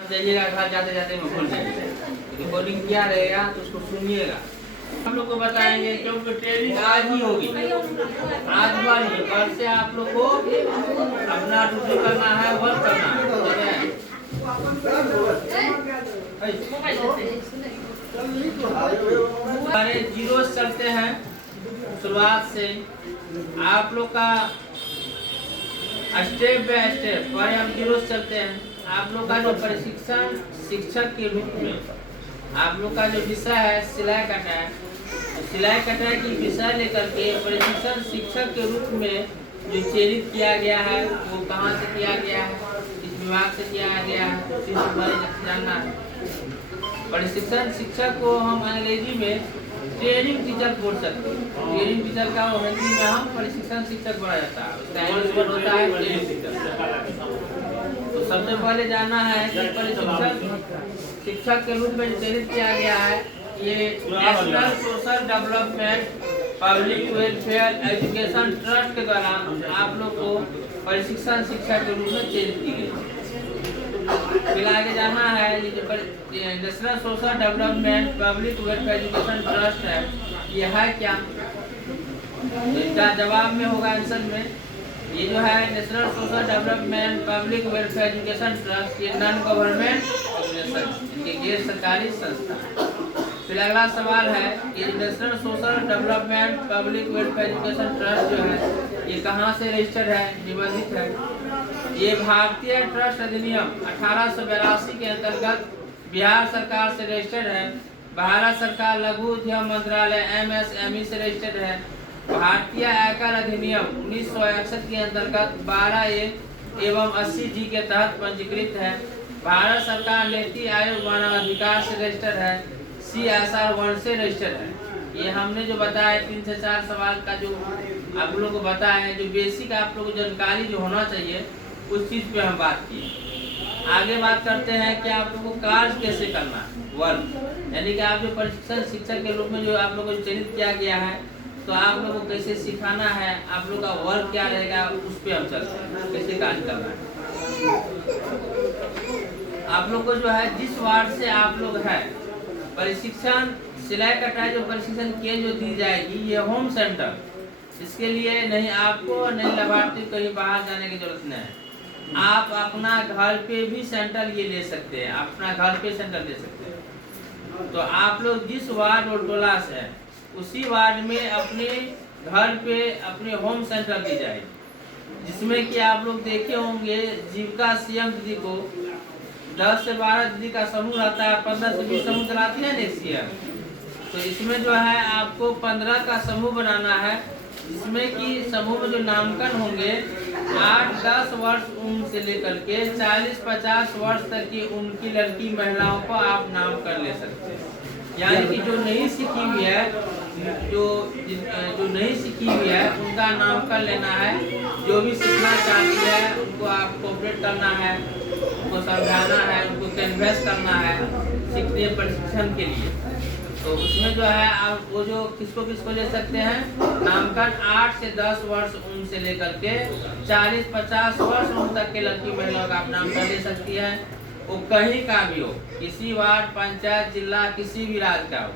जाइएगा घर जाते जाते में भूल जाइएगा। रिकॉर्डिंग किया रहेगा तो उसको सुनिएगा। हम लोग को बताएंगे क्योंकि ट्रेनिंग आज ही होगी, आज वाली कल से आप लोग को अपना ड्यूटी करना है, वर्क करना है। हमारे जीरो चलते हैं शुरुआत से। आप लोग का स्टेप बाय स्टेप पहले हम जीरो चलते हैं। आप लोग का जो प्रशिक्षण शिक्षक के रूप में आप लोग का जो विषय है सिलाई कटाई, तो सिलाई कटाई की विषय लेकर के प्रशिक्षण शिक्षक के रूप में जो चयनित किया गया है वो कहाँ से किया गया है, इस विभाग से किया गया है, उसी से बारे जानना है। प्रशिक्षण शिक्षक को हम अंग्रेजी में ट्रेनिंग टीचर बोल सकते हैं। ट्रेनिंग टीचर का हिंदी में हम प्रशिक्षण शिक्षक बोला जाता है, उसका इंग्लिश वर्ड होता है ट्रेनिंग टीचर। तो सबसे पहले जानना है कि प्रशिक्षण शिक्षक के रूप में चयनित किया गया है, ये national social development public welfare education trust के द्वारा आप लोग को प्रशिक्षण शिक्षक के रूप में चयनित की गई। फिर आगे जाना है ये national social development public welfare education trust है, ये है क्या, तो इसका जवाब में होगा आंसर में। ये जो है national social development public welfare education trust, ये नॉन गवर्नमेंट ऑर्गेनाइजेशन, ये गैर सरकारी संस्था। फिर अगला सवाल है कि national social development public welfare education trust जो है ये कहाँ से रजिस्टर्ड है, निबंधित है। ये भारतीय ट्रस्ट अधिनियम 1882 के अंतर्गत बिहार सरकार से रजिस्टर्ड है। भारत सरकार लघु उद्यम मंत्रालय MSME से रजिस्टर्ड है। भारतीय आयकर अधिनियम 1961 के अंतर्गत 12A एवं 80G के तहत पंजीकृत है। भारत सरकार नीति आयोग मानव अधिकार से रजिस्टर्ड है। CSR 1 से रजिस्टर्ड है। ये हमने जो बताया 3 से 4 सवाल का जो आप लोगों को बताया है, जो बेसिक आप लोगों को जानकारी जो होना चाहिए उस चीज पे हम बात की। आगे बात करते हैं कि आप लोगों को कार्य कैसे करना है, वर्क, यानी कि आप जो प्रशिक्षण शिक्षक के रूप में जो आप लोगों को चयनित किया गया है तो आप लोगों को कैसे सिखाना है, आप लोग का वर्क क्या रहेगा उस पे हम चलते हैं, कैसे कार्य करना है। आप लोग को जो है जिस वार्ड से आप लोग है प्रशिक्षण सिलाई कटाई जो प्रशिक्षण के जो दी जाएगी, ये होम सेंटर, इसके लिए नहीं आपको नहीं लाभार्थी कहीं बाहर जाने की जरूरत नहीं है। आप अपना घर पे भी सेंटर ये ले सकते हैं, अपना घर पे सेंटर ले सकते हैं। तो आप लोग जिस वार्ड और टोला से है उसी वार्ड में अपने घर पे अपने होम सेंटर दी जाएगी, जिसमें कि आप लोग देखे होंगे जीविका CM दीदी को 10 से 12 दीदी का समूह रहता है, 15 से 20 समूह चलाती है ना CM। तो इसमें जो है आपको 15 का समूह बनाना है, जिसमें कि समूह में जो नामकरण होंगे 8-10 वर्ष उम्र से लेकर के 40-50 वर्ष तक की उनकी लड़की महिलाओं को आप नाम कर ले सकते हैं। यानी कि जो नहीं सीखी हुई है, जो नहीं सीखी हुई है उनका नाम कर लेना है। जो भी सीखना चाहती है उनको आप कोऑपरेट करना है, उनको समझाना है, उनको कन्वेंस करना है सीखने प्रशिक्षण के लिए। तो उसमें जो है आप वो जो किसको ले सकते हैं, नामकरण 8 से 10 वर्ष उम्र से लेकर के 40-50 वर्ष उम्र तक के लड़की महिलाओं का आप नाम कर ले सकती है। वो कहीं का भी हो, किसी वार्ड पंचायत जिला किसी भी राज्य का हो,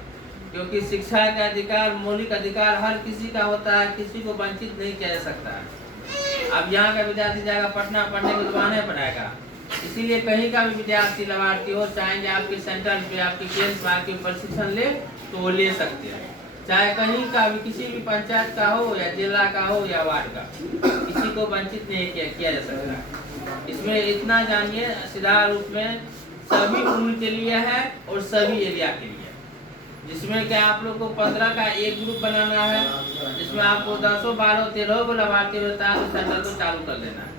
क्योंकि शिक्षा का अधिकार मौलिक अधिकार हर किसी का होता है, किसी को वंचित नहीं किया जा सकता है। अब यहाँ का विद्यार्थी जाएगा पटना पढ़ने के बाद नहीं पढ़ाएगा, इसीलिए कहीं का भी विद्यार्थी लाभार्थी हो चाहेंगे आपके सेंटर पे आपके केंद्र में आके प्रशिक्षण ले तो वो ले सकते हैं, चाहे कहीं का भी किसी भी पंचायत का हो या जिला का हो या वार्ड का, किसी को वंचित नहीं किया जा सकता। इसमें इतना जानिए सीधा रूप में सभी उम्र के लिए है और सभी एरिया के लिए, जिसमें कि आप लोग को 15 का एक ग्रुप बनाना है, जिसमें आपको 10, 12, 13 को लाभार्थी होता है तो सेंटर को चालू कर देना है।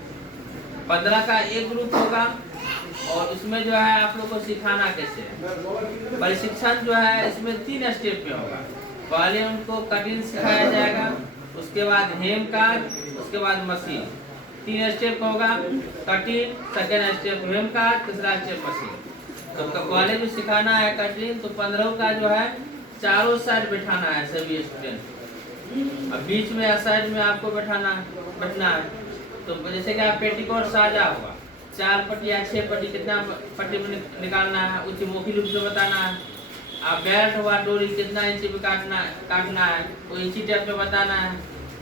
15 का एक ग्रुप होगा और इसमें जो है आप लोग को सिखाना कैसे है। प्रशिक्षण जो है इसमें 3 स्टेप में होगा। पहले उनको कटिंग सिखाया जाएगा, उसके बाद हेम कार्ड, उसके बाद मशीन। 3 स्टेप होगा, कटिंग, सेकेंड स्टेप हेम कार्ड, तीसरा स्टेप मशीन। तो पहले जो सिखाना है कटिंग, तो 15 का जो है चारों साइड बैठाना है सभी स्टूडेंट, अब बीच में या साइड में आपको बैठना है। तो जैसे कि आप पेटीकोट साजा हुआ, 4 पट्टी या 6 पट्टी कितना पट्टी में निकालना है, उसी मौखिक रूप से बताना है। आप बेल्ट हुआ डोरी कितना इंची में काटना है वो इंची टेप में बताना है।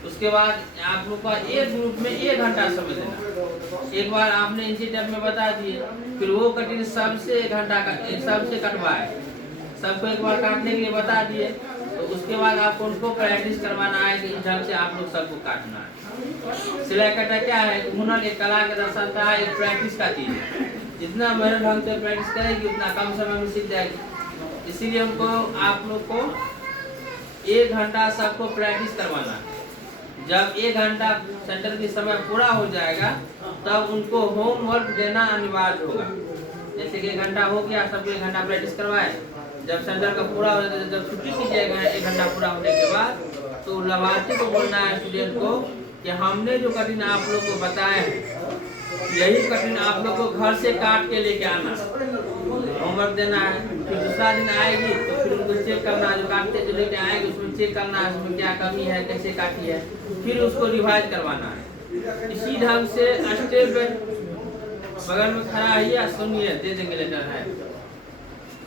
उसके बाद आप लोग का एक ग्रुप में 1 घंटा समय देना। एक बार आपने इंची टेप में बता दिए, फिर वो कटिंग सबसे 1 घंटा का सबसे कटवाए, सबको एक बार काटने के लिए बता दिए। तो उसके बाद आपको उनको प्रैक्टिस करवाना है कि इस ढंग से आप लोग सबको काटना है। सिलाई कटा क्या है, हुनर एक कला का दर्शाता है, एक प्रैक्टिस का चीज है। जितना मेहनत ढंग से प्रैक्टिस करेगी उतना कम समय में सीख जाएगी। इसीलिए उनको आप लोग को 1 घंटा सबको प्रैक्टिस करवाना है। जब 1 घंटा सेंटर की समय पूरा हो जाएगा तब उनको होमवर्क देना अनिवार्य होगा। जैसे कि 1 घंटा हो गया, सबको 1 घंटा प्रैक्टिस करवाए। जब सेंटर का पूरा हो जाए, जब छुट्टी कीजिएगा 1 घंटा पूरा होने के बाद, तो लाभार्थी को बोलना है स्टूडेंट को कि हमने जो कटिंग आप लोग को बताए हैं यही कटिंग आप लोग को घर से काट के लेके आना, होमवर्क देना है। फिर दूसरा दिन आएगी तो फिर उनको चेक करना है, जो काटते जो लेके आएंगे उसमें चेक करना है उसमें क्या कमी है, कैसे काटी है, फिर उसको रिवाइज करवाना है। इसी ढंग से स्टेप बगल में खड़ा है या सुनिए, दे देंगे लेटर है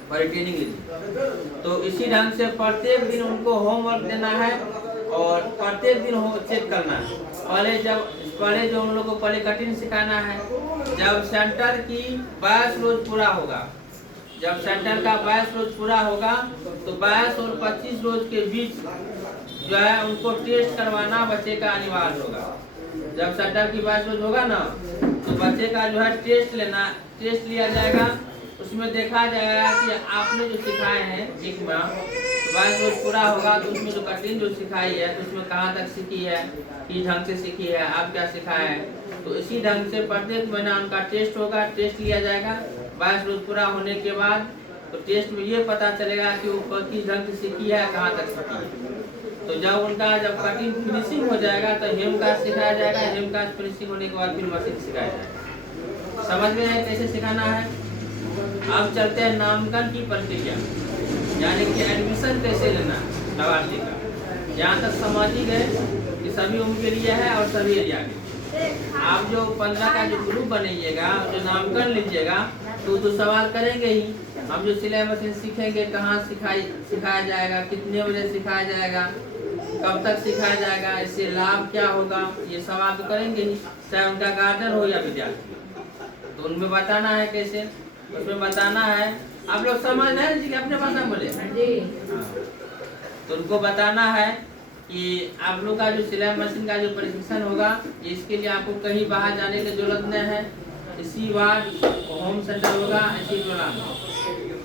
पर ट्रेनिंग। तो इसी ढंग से प्रत्येक दिन उनको होमवर्क देना है और प्रत्येक दिन चेक करना है। पहले जो उन लोगों को पहले कटिंग सिखाना है। जब सेंटर की 22 रोज पूरा होगा, जब सेंटर का 22 रोज पूरा होगा तो 22 और 25 रोज के बीच जो है उनको टेस्ट करवाना बच्चे का अनिवार्य होगा। जब सेंटर की 22 रोज होगा ना तो बच्चे का जो है टेस्ट लिया जाएगा। उसमें देखा जाएगा कि आपने जो सिखाए हैं एक माह 22 रोज पूरा होगा तो उसमें जो कटिंग जो सिखाई है तो उसमें कहाँ तक सीखी है, किस ढंग से सीखी है, आप क्या सिखाए हैं। तो इसी ढंग से प्रत्येक महीना उनका टेस्ट होगा, टेस्ट लिया जाएगा। 22 रोज पूरा होने के बाद तो टेस्ट में ये पता चलेगा कि वो किस ढंग से सीखी है, कहाँ तक सीखी है। तो जब कटिंग फिनिशिंग हो जाएगा तो हेम काज सिखाया जाएगा। हेम काज फिनिशिंग होने के बाद फिर मशीन सिखाया जाएगा। समझ में है कैसे सिखाना है। अब चलते हैं नामांकन की प्रक्रिया, यानी कि एडमिशन कैसे लेना लाभार्थी का। यहाँ तक समझ ही गए कि सभी उम्र के लिए है और सभी एरिया के। आप जो 15 का जो ग्रुप बनाइएगा, जो नामांकन लीजिएगा तो 2 सवाल करेंगे ही। हम जो सिलाई मशीन सीखेंगे कहाँ सिखाया जाएगा, कितने बजे सिखाया जाएगा, कब तक सिखाया जाएगा, इससे लाभ क्या होगा, ये सवाल तो करेंगे ही, चाहे उनका गार्जियन हो या विद्यार्थी। तो उनमें बताना है कैसे, उसमें बताना है। आप लोग समझ रहे हैं जी, अपने भाषा में बोले तो उनको बताना है कि आप लोग का जो सिलाई मशीन का जो प्रशिक्षण होगा इसके लिए आपको कहीं बाहर जाने की जरूरत नहीं है। इसी बार होम सेंटर होगा, इसी दौरान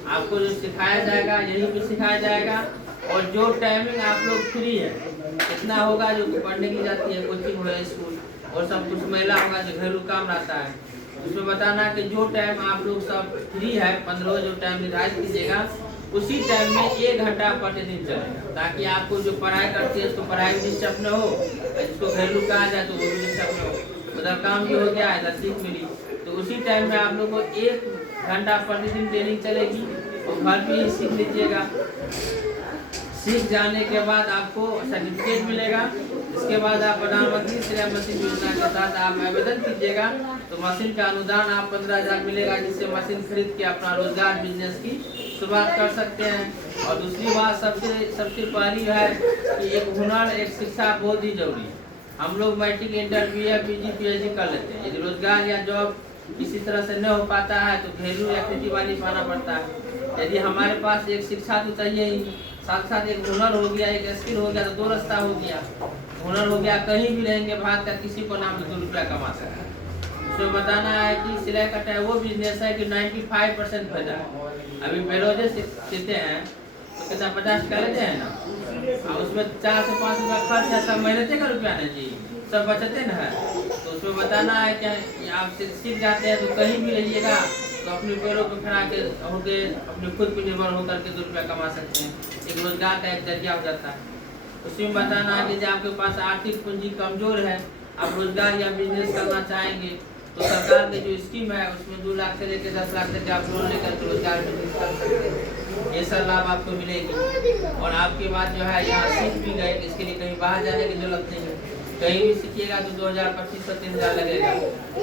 आपको जो सिखाया जाएगा यही भी सिखाया जाएगा। और जो टाइमिंग आप लोग फ्री है इतना होगा, जो पढ़ने की जाती है कोचिंग हो स्कूल और सब कुछ महिला होगा जो घरेलू काम रहता है, उसमें बताना कि जो टाइम आप लोग सब फ्री है 15 जो टाइम निर्धारित कीजिएगा उसी टाइम में 1 घंटा प्रतिदिन चलेगा, ताकि आपको जो पढ़ाई करती है उसको पढ़ाई भी डिस्टर्ब न हो, जिसको घरेलू कहा जाए तो वो भी डिस्टर्ब न हो। मतलब काम भी हो गया, इधर सीख मिली। तो उसी टाइम में आप लोग को 1 घंटा प्रतिदिन ट्रेनिंग चलेगी और घर पे ही सीख लीजिएगा। सीख जाने के बाद आपको सर्टिफिकेट मिलेगा। इसके बाद आप प्रधानमंत्री सिलाई मशीन योजना के साथ आप आवेदन कीजिएगा तो मशीन का अनुदान आप 15,000 मिलेगा, जिससे मशीन खरीद के अपना रोजगार बिजनेस की शुरुआत कर सकते हैं। और दूसरी बात सबसे पहली है कि एक हुनर एक शिक्षा बहुत ही जरूरी है। हम लोग matric inter BA PG PhD कर लेते हैं, यदि रोजगार या जॉब किसी तरह से न हो पाता है तो घरेलू या खेती बाड़ी पाना पड़ता है। यदि हमारे पास एक शिक्षा तो चाहिए ही, साथ साथ एक हुनर हो गया, एक स्किल हो गया, तो 2 रास्ता हो गया। हुनर हो गया, कहीं भी रहेंगे भारत का किसी को नाम 2 रुपया कमा सकता है। उसमें बताना है कि सिलाई कटाई वो बिजनेस है कि 95% फायदा है। अभी बेरोजे सीखते हैं तो कितना 50 का लेते हैं ना, और उसमें 4 से 5 रुपया खर्च है, सब मेहनत का रुपया नहीं जी, सब बचते ना है। तो उसमें बताना है कि आप सीख जाते हैं तो कहीं भी रहिएगा तो अपने पैरों पर खड़ा होके अपने खुद पर निर्भर होकर के 2 रुपया कमा सकते हैं। एक रोजगार का एक जरिया हो जाता है। उसमें बताना है कि जब आपके पास आर्थिक पूंजी कमजोर है, आप रोजगार या बिजनेस करना चाहेंगे तो सरकार की जो स्कीम है उसमें 2 लाख से लेकर 10 लाख तक आप लोन लेकर के रोजगार बिजनेस कर सकते हैं। ये सब लाभ आपको मिलेगी। और आपके बाद जो है यहाँ सीख भी गए, इसके लिए कहीं बाहर जाने की जरूरत नहीं है। कहीं भी सीखिएगा तो 2000, 2500, 3000 लगेगा।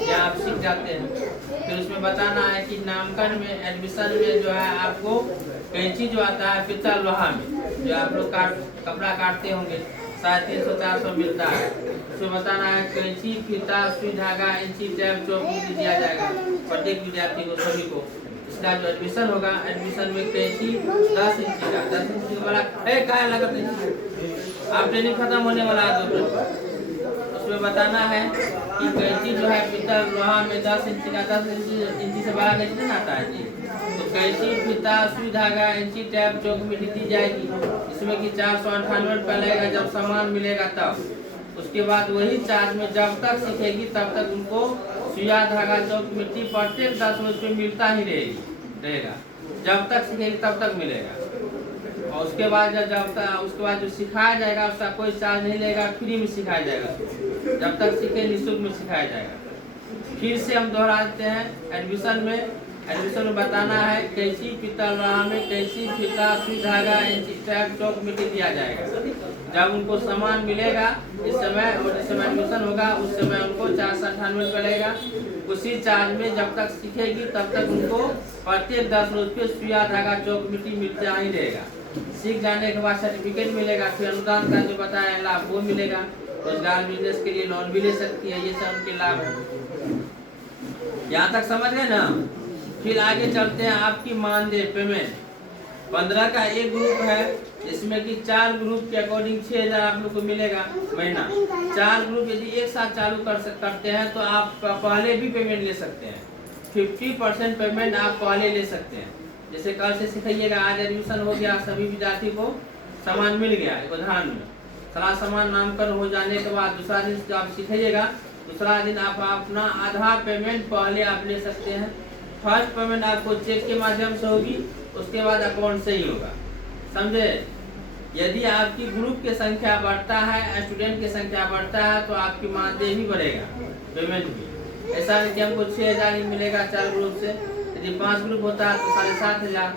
यहाँ आप सीख जाते हैं। फिर उसमें बताना है कि नामांकन में, एडमिशन में जो है आपको कैंची जो आता है पित्तल लोहा में, जो आप लोग कपड़ा काटते होंगे, 350-400 मिलता है। उसमें बताना है कैंची, फीता, सुई, धागा, इंची, टेप, चौक दिया जाएगा प्रत्येक विद्यार्थी को, सभी को। इसका जो एडमिशन होगा, एडमिशन में कैंची 10 इंची का, 10 इंची वाला क्या लगता है, आप ट्रेनिंग खत्म होने वाला है 2 मिनट। उसमें बताना है कि कैंची जो है पित्तल लोहा में 10 इंची का, 10 इंची से बड़ा कैंची नहीं आता है जी। तो कैंची, फीता, सुई, धागा, इंची, टेप, चौक मिट्टी दी जाएगी। इसमें कि 498 रुपया लगेगा जब सामान मिलेगा तब। उसके बाद वही चार्ज में जब तक सीखेगी तब तक उनको सुइया, धागा, चौक मिट्टी प्रत्येक 10 रोज पे मिलता ही रहेगा। जब तक सीखेगी तब तक मिलेगा। और उसके बाद उसके बाद जो सिखाया जाएगा उसका कोई चार्ज नहीं लेगा, फ्री में सिखाया जाएगा। जब तक सीखे निःशुल्क में सिखाया जाएगा। फिर से हम दोहराते हैं एडमिशन में बताना है कैंची, पित्तल लोहा में कैंची, फीता, सुई, धागा, इंची, टेप, चौक मिट्टी दिया जाएगा। जब उनको सामान मिलेगा इस समय, और जिस समय एडमिशन होगा उस समय उनको 498 रुपये लगेगा। उसी चार्ज में जब तक सीखेगी तब तक उनको प्रत्येक 10 रोज पे सुइया, धागा, चौक मिट्टी मिलता ही रहेगा। सीख जाने के बाद सर्टिफिकेट मिलेगा। फिर अनुदान का जो बताया लाभ वो मिलेगा। रोजगार, बिजनेस के लिए लोन भी ले सकती है। ये सब उनके लाभ है। यहाँ तक समझ गए ना। फिर आगे चलते हैं आपकी मानदेय पेमेंट। 15 का एक ग्रुप है, जिसमें कि 4 ग्रुप के अकॉर्डिंग 6000 आप लोग को मिलेगा महीना। 4 ग्रुप यदि एक साथ चालू करते हैं तो आप पहले भी पेमेंट ले सकते हैं। 50% पेमेंट आप पहले ले सकते हैं। जैसे कल से सिखाइएगा, आज एडमिशन हो गया, सभी विद्यार्थी को सामान मिल गया। उदाहरण में सारा सामान नामकरण हो जाने के बाद दूसरा दिन जब आप सिखाइएगा, दूसरा दिन आप अपना आधा पेमेंट पहले आप ले सकते हैं। फर्स्ट पेमेंट आपको चेक के माध्यम से होगी, उसके बाद अकाउंट से ही होगा। समझे। यदि आपकी ग्रुप की संख्या बढ़ता है, स्टूडेंट की संख्या बढ़ता है, तो आपकी मानदेय भी बढ़ेगा, पेमेंट भी। ऐसा नहीं कि हमको 6000 ही मिलेगा 4 ग्रुप से। यदि 5 ग्रुप होता है तो 7500,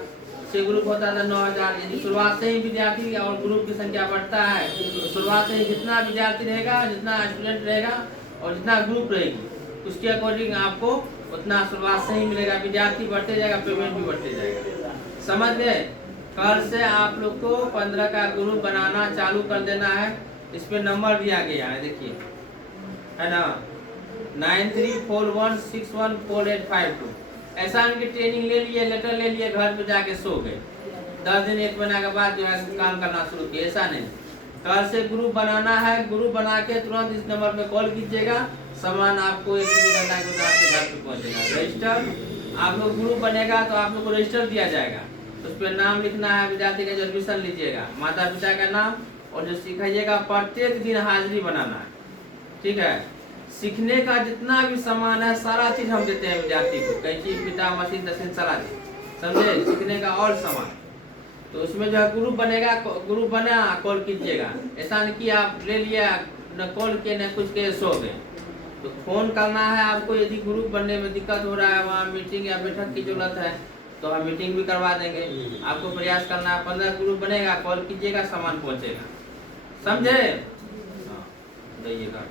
6 ग्रुप होता है तो 9000। यदि शुरुआत से ही विद्यार्थी और ग्रुप की संख्या बढ़ता है तो शुरुआत से ही जितना विद्यार्थी रहेगा, जितना स्टूडेंट रहेगा और जितना ग्रुप रहेगी, उसके अकॉर्डिंग आपको उतना शुरुआत से ही मिलेगा। विद्यार्थी बढ़ते जाएगा, पेमेंट भी बढ़ते जाएगा। समझ गए। कल से आप लोग को 15 का ग्रुप बनाना चालू कर देना है। इस पे नंबर दिया गया है, देखिए, है ना, 9341614852। ऐसा उनकी ट्रेनिंग ले लिए, लेटर ले लिए, घर पे जाके सो गए। 10 दिन 1 महीना के बाद जो है काम करना शुरू किया। ऐसा नहीं। कल से ग्रुप बनाना है। ग्रुप बना के तुरंत इस नंबर पे कॉल कीजिएगा। सामान आपको 1-2 घंटा के बाद आपके घर पे पहुंचेगा। रजिस्टर आप लोग ग्रुप बनेगा तो आप लोग को रजिस्टर दिया जाएगा। उस पर नाम लिखना है, विद्यार्थी का जो एडमिशन लीजिएगा, माता पिता का नाम, और जो सिखाइएगा प्रत्येक दिन हाजिरी बनाना है। ठीक है। सीखने का जितना भी सामान है सारा चीज हम देते हैं विद्यार्थी को, कैंची, फीता, मशीन, तशीन सारा चीज। समझे। सीखने का और सामान। तो उसमें जो है ग्रुप बनेगा, ग्रुप बना कॉल कीजिएगा। ऐसा नहीं कि आप ले लिया, न कॉल किए न कुछ के सो गए। तो फोन करना है आपको। यदि ग्रुप बनने में दिक्कत हो रहा है, वहाँ मीटिंग या बैठक की जरूरत है तो हम मीटिंग भी करवा देंगे। आपको प्रयास करना है। 15 ग्रुप बनेगा, कॉल कीजिएगा, सामान पहुंचेगा। समझे। हाँ, जाइएगा।